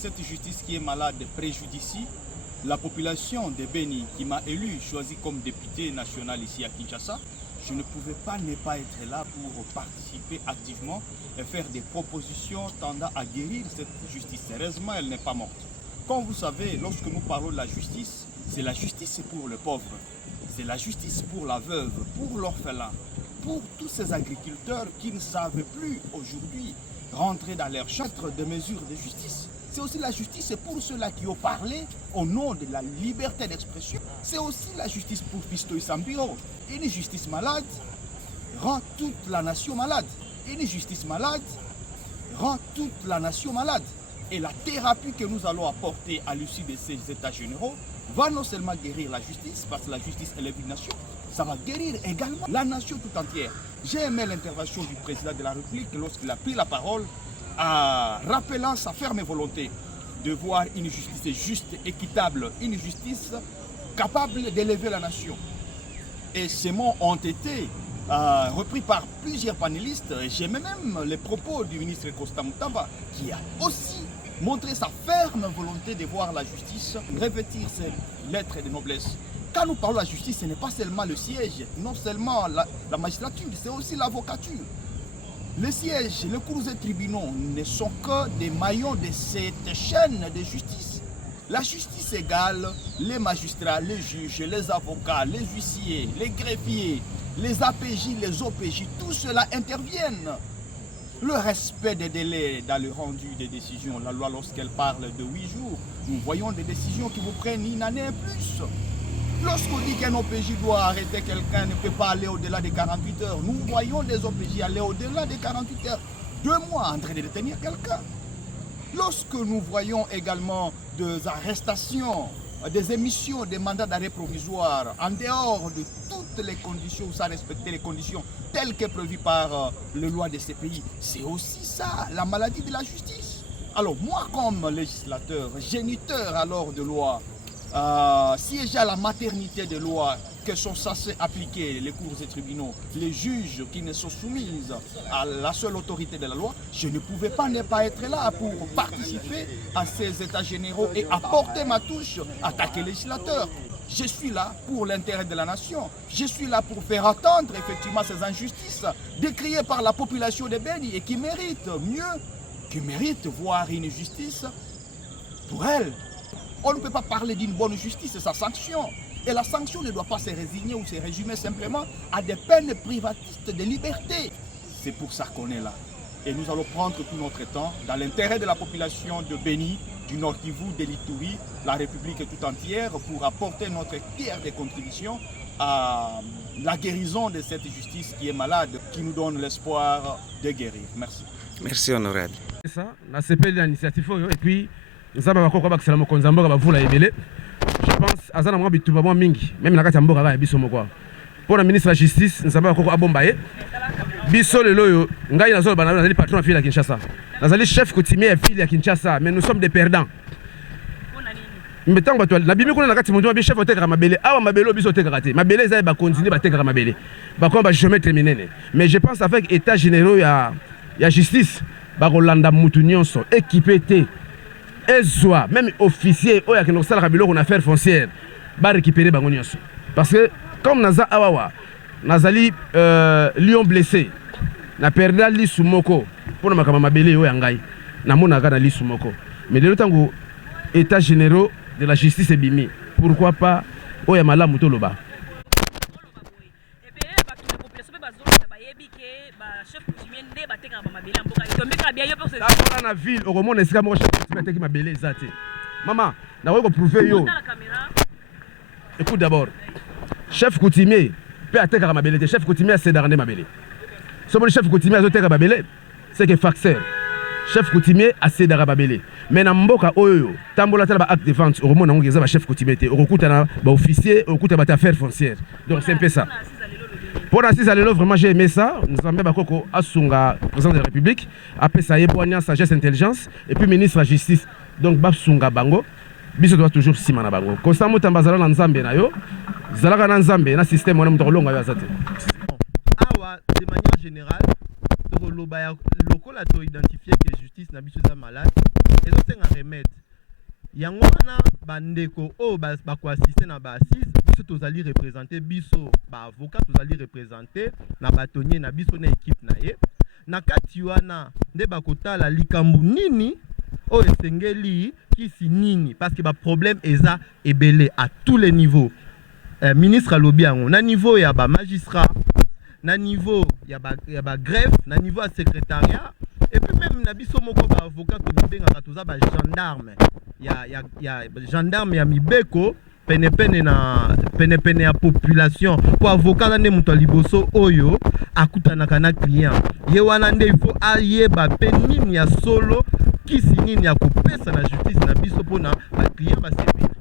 cette justice qui est malade préjudicie la population de Beni qui m'a élu, choisi comme député national ici à Kinshasa. Je ne pouvais pas ne pas être là pour participer activement et faire des propositions tendant à guérir cette justice. Heureusement, elle n'est pas morte. Comme vous savez, lorsque nous parlons de la justice, c'est la justice pour le pauvre, c'est la justice pour la veuve, pour l'orphelin, pour tous ces agriculteurs qui ne savent plus aujourd'hui rentrer dans leur chantre de mesures de justice. C'est aussi la justice pour ceux-là qui ont parlé au nom de la liberté d'expression. C'est aussi la justice pour Fiston Sambiro. Une justice malade rend toute la nation malade. Une justice malade rend toute la nation malade. Et la thérapie que nous allons apporter à l'issue de ces états généraux va non seulement guérir la justice, parce que la justice élève une nation, ça va guérir également la nation tout entière. J'ai aimé l'intervention du président de la République lorsqu'il a pris la parole, rappelant sa ferme volonté de voir une justice juste, équitable, une justice capable d'élever la nation. Et ces mots ont été repris par plusieurs panélistes. J'aime même les propos du ministre Constant Mutamba qui a aussi montré sa ferme volonté de voir la justice revêtir ses lettres de noblesse. Quand nous parlons de la justice, ce n'est pas seulement le siège, non seulement la magistrature, c'est aussi l'avocature. Le siège, les cours et tribunaux ne sont que des maillons de cette chaîne de justice. La justice égale les magistrats, les juges, les avocats, les huissiers, les greffiers, les APJ, les OPJ, tout cela interviennent. Le respect des délais dans le rendu des décisions, la loi lorsqu'elle parle de 8 jours, nous voyons des décisions qui vous prennent une année et plus. Lorsqu'on dit qu'un OPJ doit arrêter quelqu'un, ne peut pas aller au-delà de 48 heures. Nous voyons des OPJ aller au-delà de 48 heures. 2 mois en train de détenir quelqu'un. Lorsque nous voyons également des arrestations, des émissions des mandats d'arrêt provisoire en dehors de toutes les conditions, sans respecter les conditions telles que prévues par les lois de ces pays, c'est aussi ça, la maladie de la justice. Alors moi, comme législateur, géniteur alors de loi, siégeant à la maternité des lois que sont censés appliquer les cours et tribunaux, les juges qui ne sont soumis à la seule autorité de la loi, je ne pouvais pas ne pas être là pour participer à ces états généraux et apporter ma touche en tant que législateur. Je suis là pour l'intérêt de la nation. Je suis là pour faire attendre effectivement ces injustices décriées par la population de Beni et qui méritent mieux, qui méritent voir une justice pour elle. On ne peut pas parler d'une bonne justice et sa sanction. Et la sanction ne doit pas se résigner ou se résumer simplement à des peines privatistes de liberté. C'est pour ça qu'on est là. Et nous allons prendre tout notre temps dans l'intérêt de la population de Beni, du Nord Kivu, de l'Ituri, la République tout entière, pour apporter notre pierre de contribution à la guérison de cette justice qui est malade, qui nous donne l'espoir de guérir. Merci. Merci honorable. Ça, on a CP l'initiative et puis nous avons encore je pense à ça nous avons mingi même la kati mboka biso moko pour le ministre de la justice nous avons encore abombaye biso le loyo ngai nazo bana nazali patron à ville à Kinshasa nazali chef coutumier à ville à Kinshasa mais nous sommes des perdants mettons bato na bimi kuna na kati mondo bi chef otekara mabele awa mabele biso otekara te mabele za ba continuer ba tekara mabele ba ko ba jamais terminer mais je pense avec état généraux ya justice ba rolanda mutu nyonso équipé te ezwa même officier oya ki nosala kabilo on affaire foncière ba récupérer bango nyonso parce que comme naza awawa nazali lion blessé na perda li sumoko pour makama mabele oya ngai na mona ka na li sumoko mais le tango état généraux de la justice ebimi pourquoi pas oya malamu toloba na ville au monde esika mo chef coutumier qui mabele zate maman na ko prouver yo écoute d'abord chef coutumier peut attaquer mabele chef coutumier c'est dernier mabele so mon chef coutumier azoteka mabele c'est que faxer chef coutumier assez d'arababele mais na mboka oyo tambola tala ba acte de vente au monde ngeza ba chef coutumier te okuta na ba officier okuta ba affaire foncière donc c'est un peu ça. Pour la 6 à l'élo, vraiment j'ai aimé ça. Nous avons Bakoko Asunga, président de la République, après ça, Yeboania, sagesse, intelligence, et puis ministre de la Justice. Donc Basunga Bango, Biso doit toujours Simana Bango. Constamment Tambazala Nzambe na yo, Zalaka Nzambe, na système on aime trop long à Yazate. Awa, de manière générale, le local a identifié que la justice n'a pas malade, et donc c'est un remède. yango wana bandeko o bakoassiste na baassise biso tozali représenter biso baavocat tozali représenter na batonnier na biso na équipe na ye na kati wana nde bakotala likambo nini oyo esengeli kisi nini parce que baproblème eza ebele à tous les niveaux. Ministre alobi yango na niveau ya magistrat, na niveau ya greffe, na niveau ya secrétariat et puis même na biso moko avocat to bengaka toza gendarme ya gendarme ya mibeko pene ya population po avocat na nde muto liboso oyo akutanaka na client ye wana nde il faut ayeba pe nini ya solo kisi nini ya kopesa na justice na biso pona ba client basepeli.